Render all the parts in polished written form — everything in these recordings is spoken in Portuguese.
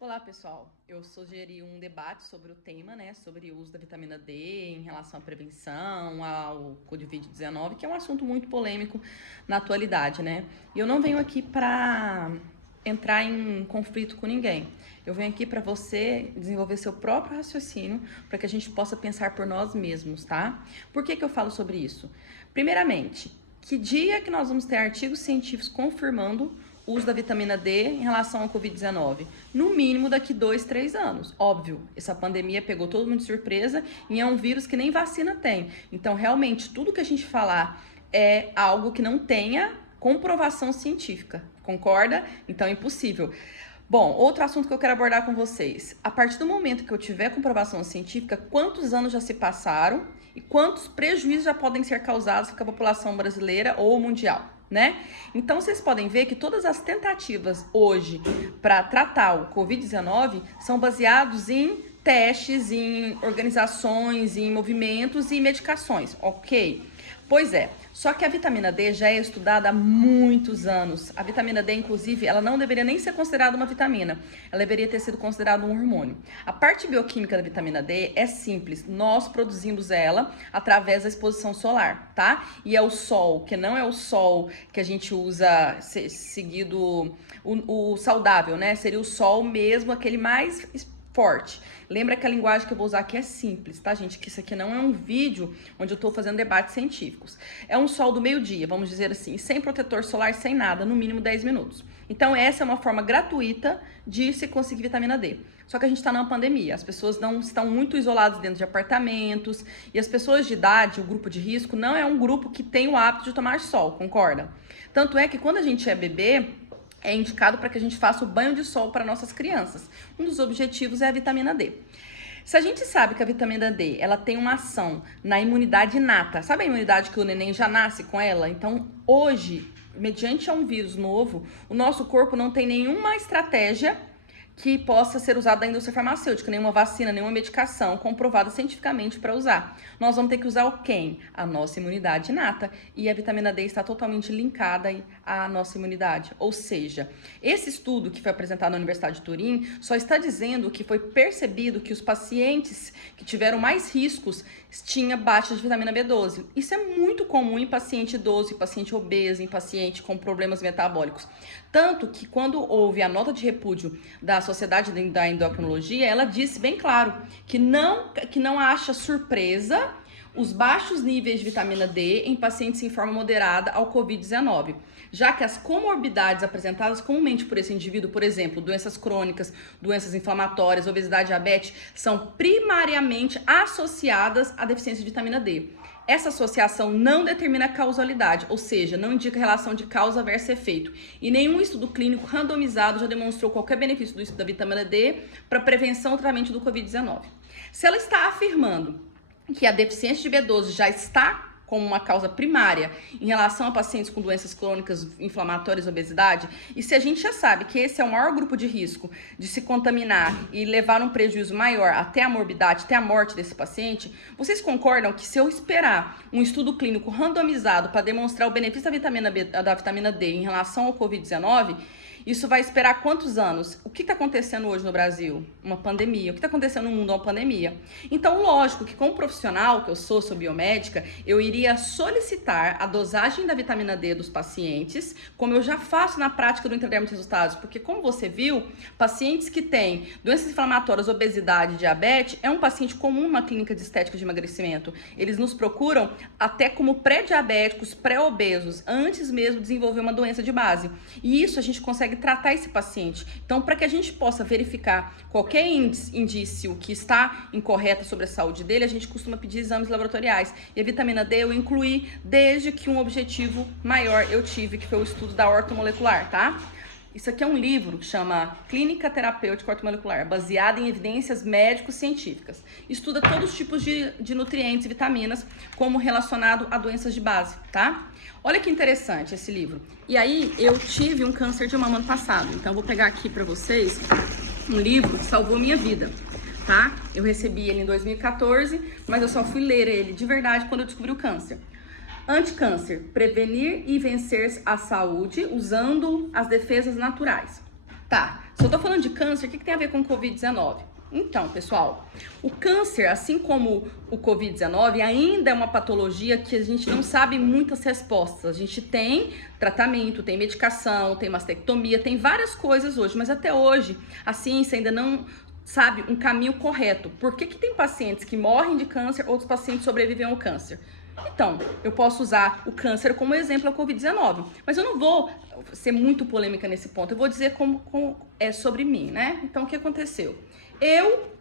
Olá, pessoal. Eu sugeri um debate sobre o tema, sobre o uso da vitamina D em relação à prevenção, ao Covid-19, que é um assunto muito polêmico na atualidade, E eu não venho aqui para entrar em conflito com ninguém. Eu venho aqui para você desenvolver seu próprio raciocínio, para que a gente possa pensar por nós mesmos, tá? Por que eu falo sobre isso? Primeiramente, que dia que nós vamos ter artigos científicos confirmando o uso da vitamina D em relação ao Covid-19? No mínimo daqui 2, 3 anos. Óbvio, essa pandemia pegou todo mundo de surpresa e é um vírus que nem vacina tem. Então, realmente, tudo que a gente falar é algo que não tenha comprovação científica. Concorda? Então, é impossível. Bom, outro assunto que eu quero abordar com vocês. A partir do momento que eu tiver comprovação científica, quantos anos já se passaram e quantos prejuízos já podem ser causados com a população brasileira ou mundial? Então, vocês podem ver que todas as tentativas hoje para tratar o Covid-19 são baseados em testes, em organizações, em movimentos e medicações, ok? Pois é, só que a vitamina D já é estudada há muitos anos. A vitamina D, inclusive, ela não deveria nem ser considerada uma vitamina. Ela deveria ter sido considerada um hormônio. A parte bioquímica da vitamina D é simples. Nós produzimos ela através da exposição solar, tá? E é o sol, que não é o sol que a gente usa seguido o saudável, Seria o sol mesmo, aquele mais forte. Lembra que a linguagem que eu vou usar aqui é simples, tá, gente? Que isso aqui não é um vídeo onde eu tô fazendo debates científicos. É um sol do meio-dia, vamos dizer assim, sem protetor solar, sem nada, no mínimo 10 minutos. Então, essa é uma forma gratuita de se conseguir vitamina D. Só que a gente tá numa pandemia, as pessoas não estão muito isoladas dentro de apartamentos, e as pessoas de idade, o grupo de risco, não é um grupo que tem o hábito de tomar sol, concorda? Tanto é que quando a gente é bebê, é indicado para que a gente faça o banho de sol para nossas crianças. Um dos objetivos é a vitamina D. Se a gente sabe que a vitamina D, ela tem uma ação na imunidade inata, sabe a imunidade que o neném já nasce com ela? Então, hoje, mediante um vírus novo, o nosso corpo não tem nenhuma estratégia que possa ser usada da indústria farmacêutica, nenhuma vacina, nenhuma medicação comprovada cientificamente para usar. Nós vamos ter que usar o quem? A nossa imunidade inata. E a vitamina D está totalmente linkada à nossa imunidade. Ou seja, esse estudo que foi apresentado na Universidade de Turim só está dizendo que foi percebido que os pacientes que tiveram mais riscos tinham baixa de vitamina B12. Isso é muito comum em paciente idoso, em paciente obeso, em paciente com problemas metabólicos. Tanto que quando houve a nota de repúdio da Sociedade da Endocrinologia, ela disse bem claro que não acha surpresa os baixos níveis de vitamina D em pacientes em forma moderada ao Covid-19, já que as comorbidades apresentadas comumente por esse indivíduo, por exemplo, doenças crônicas, doenças inflamatórias, obesidade, diabetes, são primariamente associadas à deficiência de vitamina D. Essa associação não determina causalidade, ou seja, não indica relação de causa versus efeito. E nenhum estudo clínico randomizado já demonstrou qualquer benefício do estudo da vitamina D para prevenção ou tratamento do Covid-19. Se ela está afirmando que a deficiência de B12 já está como uma causa primária em relação a pacientes com doenças crônicas, inflamatórias, obesidade, e se a gente já sabe que esse é o maior grupo de risco de se contaminar e levar um prejuízo maior até a morbidade, até a morte desse paciente, vocês concordam que se eu esperar um estudo clínico randomizado para demonstrar o benefício da vitamina D em relação ao Covid-19, isso vai esperar quantos anos? O que está acontecendo hoje no Brasil? Uma pandemia. O que está acontecendo no mundo? Uma pandemia. Então, lógico que como profissional, que eu sou biomédica, eu iria solicitar a dosagem da vitamina D dos pacientes, como eu já faço na prática do Intradermo de Resultados, porque como você viu, pacientes que têm doenças inflamatórias, obesidade e diabetes, é um paciente comum numa clínica de estética de emagrecimento. Eles nos procuram até como pré-diabéticos, pré-obesos, antes mesmo de desenvolver uma doença de base. E isso a gente consegue tratar esse paciente. Então, para que a gente possa verificar qualquer indício que está incorreto sobre a saúde dele, a gente costuma pedir exames laboratoriais. E a vitamina D eu incluí desde que um objetivo maior eu tive, que foi o estudo da ortomolecular, tá? Isso aqui é um livro que chama Clínica Terapêutica Ortomolecular, baseado em evidências médico-científicas. Estuda todos os tipos de nutrientes e vitaminas, como relacionado a doenças de base, tá? Olha que interessante esse livro. E aí, eu tive um câncer de mama ano passado. Então, eu vou pegar aqui pra vocês um livro que salvou minha vida, tá? Eu recebi ele em 2014, mas eu só fui ler ele de verdade quando eu descobri o câncer. Anticâncer, prevenir e vencer a saúde usando as defesas naturais. Tá, Se eu tô falando de câncer, o que tem a ver com Covid-19? Então, pessoal, o câncer, assim como o Covid-19, ainda é uma patologia que a gente não sabe muitas respostas. A gente tem tratamento, tem medicação, tem mastectomia, tem várias coisas hoje, mas até hoje a ciência ainda não sabe um caminho correto. Por que tem pacientes que morrem de câncer, outros pacientes sobrevivem ao câncer? Então, eu posso usar o câncer como exemplo ao Covid-19, mas eu não vou ser muito polêmica nesse ponto, eu vou dizer como é sobre mim, né? Então, o que aconteceu? Eu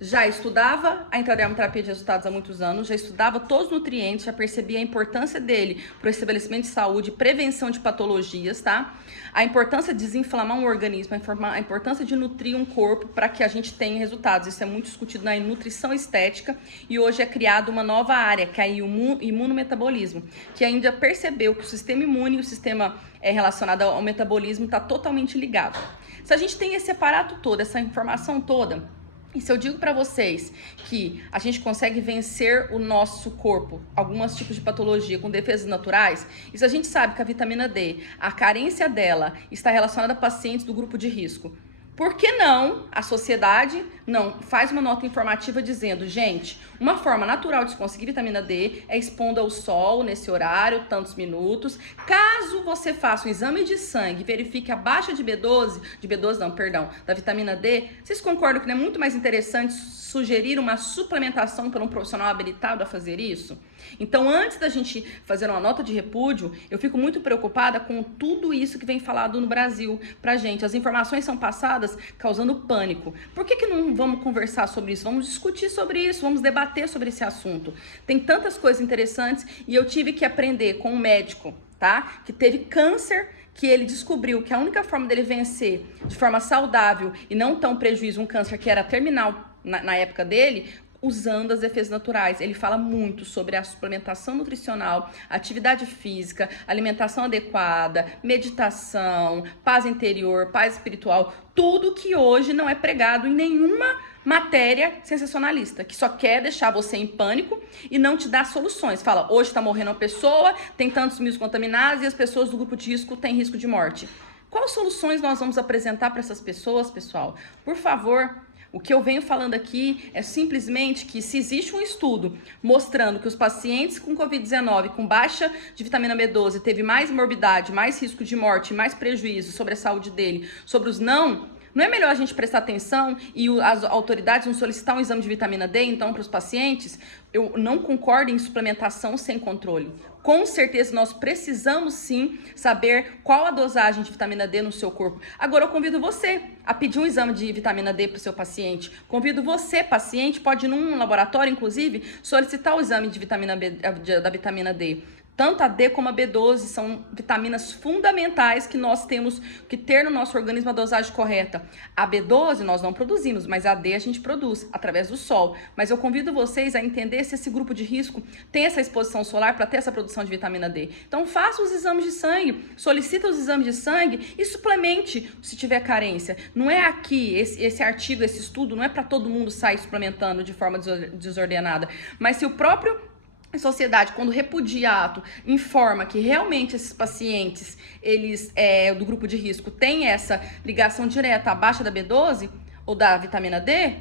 já estudava a intradermoterapia de resultados há muitos anos, já estudava todos os nutrientes, já percebia a importância dele para o estabelecimento de saúde, prevenção de patologias, tá? A importância de desinflamar um organismo, a importância de nutrir um corpo para que a gente tenha resultados. Isso é muito discutido na nutrição estética e hoje é criada uma nova área, que é o imunometabolismo, que ainda percebeu que o sistema imune e o sistema relacionado ao metabolismo está totalmente ligado. Se a gente tem esse aparato todo, essa informação toda, e se eu digo para vocês que a gente consegue vencer o nosso corpo, alguns tipos de patologia com defesas naturais, e se a gente sabe que a vitamina D, a carência dela está relacionada a pacientes do grupo de risco, por que não a sociedade não faz uma nota informativa dizendo, gente, uma forma natural de se conseguir vitamina D é expondo ao sol nesse horário, tantos minutos. Caso você faça um exame de sangue e verifique a baixa de da vitamina D, vocês concordam que não é muito mais interessante sugerir uma suplementação por um profissional habilitado a fazer isso? Então, antes da gente fazer uma nota de repúdio, eu fico muito preocupada com tudo isso que vem falado no Brasil pra gente. As informações são passadas causando pânico. Por que não vamos conversar sobre isso? Vamos discutir sobre isso, vamos debater sobre esse assunto. Tem tantas coisas interessantes e eu tive que aprender com um médico, tá? Que teve câncer, que ele descobriu que a única forma dele vencer de forma saudável e não tão prejuízo um câncer que era terminal na época dele, usando as defesas naturais. Ele fala muito sobre a suplementação nutricional, atividade física, alimentação adequada, meditação, paz interior, paz espiritual, tudo que hoje não é pregado em nenhuma matéria sensacionalista, que só quer deixar você em pânico e não te dá soluções. Fala, hoje está morrendo uma pessoa, tem tantos mil contaminados e as pessoas do grupo de risco têm risco de morte. Quais soluções nós vamos apresentar para essas pessoas, pessoal? Por favor. O que eu venho falando aqui é simplesmente que se existe um estudo mostrando que os pacientes com Covid-19 com baixa de vitamina B12 teve mais morbidade, mais risco de morte, mais prejuízo sobre a saúde dele, sobre os não é melhor a gente prestar atenção e as autoridades não solicitar um exame de vitamina D, então, para os pacientes? Eu não concordo em suplementação sem controle. Com certeza, nós precisamos sim saber qual a dosagem de vitamina D no seu corpo. Agora, eu convido você a pedir um exame de vitamina D para o seu paciente. Convido você, paciente, pode ir num laboratório, inclusive, solicitar o exame de vitamina B, da vitamina D. Tanto a D como a B12 são vitaminas fundamentais que nós temos que ter no nosso organismo a dosagem correta. A B12 nós não produzimos, mas a D a gente produz através do sol. Mas eu convido vocês a entender se esse grupo de risco tem essa exposição solar para ter essa produção de vitamina D. Então faça os exames de sangue, solicita os exames de sangue e suplemente se tiver carência. Não é aqui, esse artigo, esse estudo, não é para todo mundo sair suplementando de forma desordenada. Mas se o próprio a sociedade, quando repudia ato, informa que realmente esses pacientes, eles do grupo de risco, têm essa ligação direta à baixa da B12 ou da vitamina D,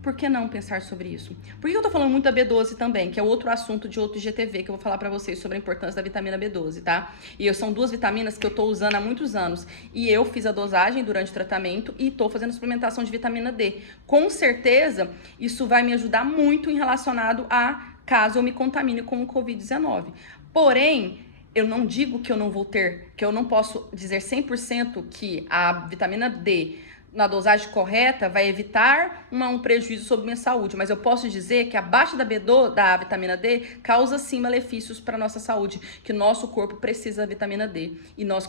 por que não pensar sobre isso? Por que eu tô falando muito da B12 também, que é outro assunto de outro IGTV que eu vou falar pra vocês sobre a importância da vitamina B12, tá? E são duas vitaminas que eu tô usando há muitos anos. E eu fiz a dosagem durante o tratamento e tô fazendo suplementação de vitamina D. Com certeza, isso vai me ajudar muito em relacionado a caso eu me contamine com o Covid-19. Porém, eu não digo que eu não vou ter, que eu não posso dizer 100% que a vitamina D na dosagem correta vai evitar um prejuízo sobre minha saúde, mas eu posso dizer que a baixa da vitamina D causa sim malefícios para a nossa saúde, que nosso corpo precisa da vitamina D e nós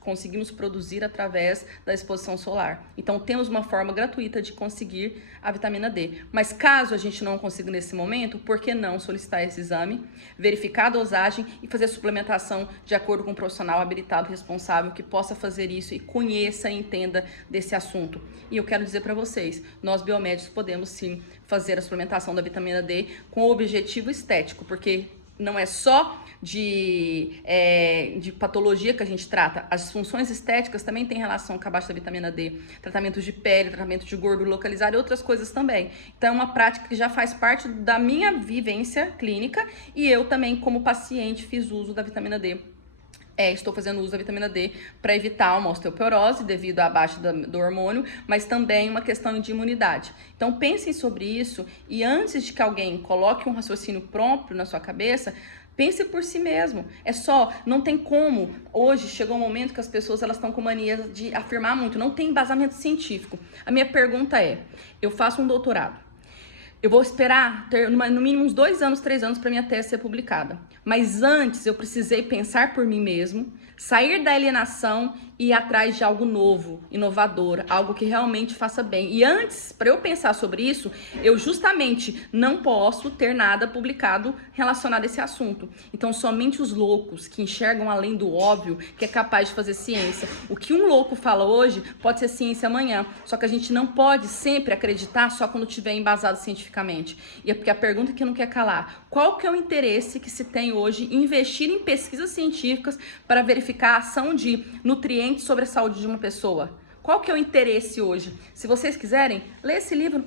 conseguimos produzir através da exposição solar. Então temos uma forma gratuita de conseguir a vitamina D. Mas caso a gente não consiga nesse momento, por que não solicitar esse exame, verificar a dosagem e fazer a suplementação de acordo com um profissional habilitado responsável que possa fazer isso e conheça e entenda desse assunto. E eu quero dizer para vocês, nós biomédicos podemos sim fazer a suplementação da vitamina D com o objetivo estético, porque não é só de patologia que a gente trata, as disfunções estéticas também têm relação com a baixa da vitamina D, tratamentos de pele, tratamento de gordura localizada e outras coisas também. Então é uma prática que já faz parte da minha vivência clínica e eu também, como paciente, fiz uso da vitamina D. Estou fazendo uso da vitamina D para evitar uma osteoporose devido à baixa do hormônio, mas também uma questão de imunidade. Então pensem sobre isso e antes de que alguém coloque um raciocínio próprio na sua cabeça, pense por si mesmo. Não tem como. Hoje chegou um momento que as pessoas elas estão com mania de afirmar muito, não tem embasamento científico. A minha pergunta é, eu faço um doutorado. Eu vou esperar ter no mínimo uns 2 anos, 3 anos para minha tese ser publicada. Mas antes eu precisei pensar por mim mesmo, sair da alienação e ir atrás de algo novo, inovador, algo que realmente faça bem. E antes, para eu pensar sobre isso, eu justamente não posso ter nada publicado relacionado a esse assunto. Então, somente os loucos que enxergam além do óbvio que é capaz de fazer ciência. O que um louco fala hoje pode ser ciência amanhã. Só que a gente não pode sempre acreditar só quando tiver embasado cientificamente. E é porque a pergunta que não quer calar, qual que é o interesse que se tem hoje em investir em pesquisas científicas para verificar a ação de nutrientes sobre a saúde de uma pessoa? Qual que é o interesse hoje? Se vocês quiserem, lê esse livro.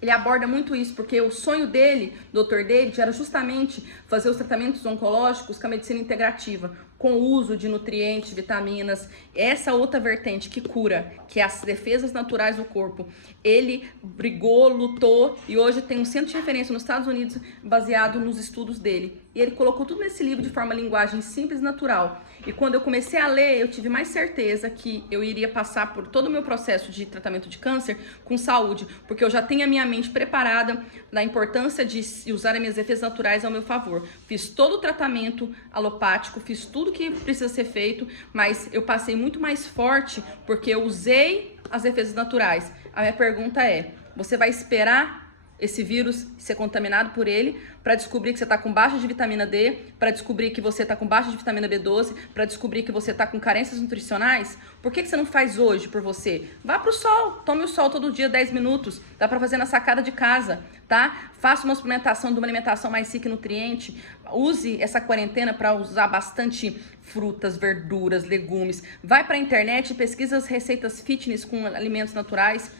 Ele aborda muito isso, porque o sonho dele, Dr. David, era justamente fazer os tratamentos oncológicos com a medicina integrativa, com o uso de nutrientes, vitaminas, essa outra vertente que cura, que é as defesas naturais do corpo. Ele brigou, lutou e hoje tem um centro de referência nos Estados Unidos baseado nos estudos dele. E ele colocou tudo nesse livro de forma linguagem simples e natural. E quando eu comecei a ler, eu tive mais certeza que eu iria passar por todo o meu processo de tratamento de câncer com saúde, porque eu já tenho a minha mente preparada da importância de usar as minhas defesas naturais ao meu favor. Fiz todo o tratamento alopático, fiz tudo que precisa ser feito, mas eu passei muito mais forte porque eu usei as defesas naturais. A minha pergunta é, você vai esperar esse vírus ser contaminado por ele para descobrir que você está com baixa de vitamina D, para descobrir que você está com baixa de vitamina B12, para descobrir que você está com carências nutricionais? Por que você não faz hoje por você? Vá para o sol, tome o sol todo dia 10 minutos, dá para fazer na sacada de casa, tá? Faça uma suplementação de uma alimentação mais rica em nutriente, use essa quarentena para usar bastante frutas, verduras, legumes, vai para a internet e pesquisa as receitas fitness com alimentos naturais.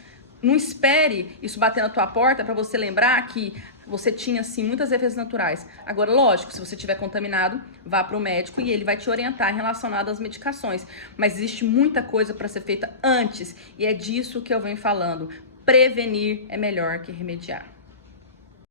Não espere isso bater na tua porta para você lembrar que você tinha, sim, muitas defesas naturais. Agora, lógico, se você estiver contaminado, vá para o médico e ele vai te orientar relacionado às medicações. Mas existe muita coisa para ser feita antes e é disso que eu venho falando. Prevenir é melhor que remediar.